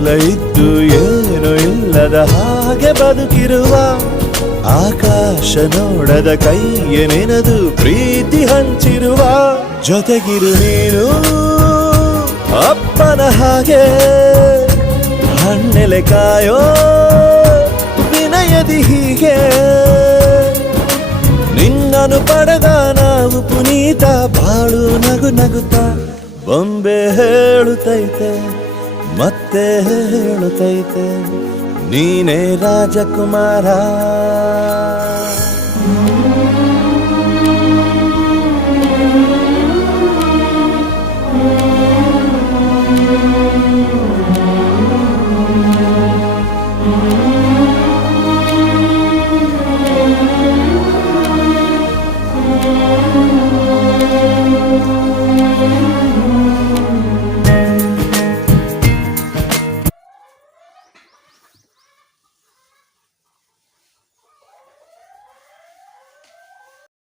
ಎಲ್ಲ ಇದ್ದು ಏನು ಇಲ್ಲದ ಹಾಗೆ ಬದುಕಿರುವ ಆಕಾಶ ನೋಡದ ಕೈಯ ನೆನೆದು ಪ್ರೀತಿ ಹಂಚಿರುವ ಜೊತೆಗಿರು ನೀನು ಅಪ್ಪನ ಹಾಗೆ ಹಣ್ಣೆಲೆ ಕಾಯೋ ವಿನಯದಿ ಹೀಗೆ ನಿನ್ನನು ಪಡೆದ ನಾವು ಪುನೀತ ಬಾಳು ನಗು ನಗುತ್ತಾ ಬೊಂಬೆ ಹೇಳುತ್ತೈತೆ ಮತ್ತೆ ಹೇಳುತ್ತೈತೆ ನೀನೇ ರಾಜಕುಮಾರ.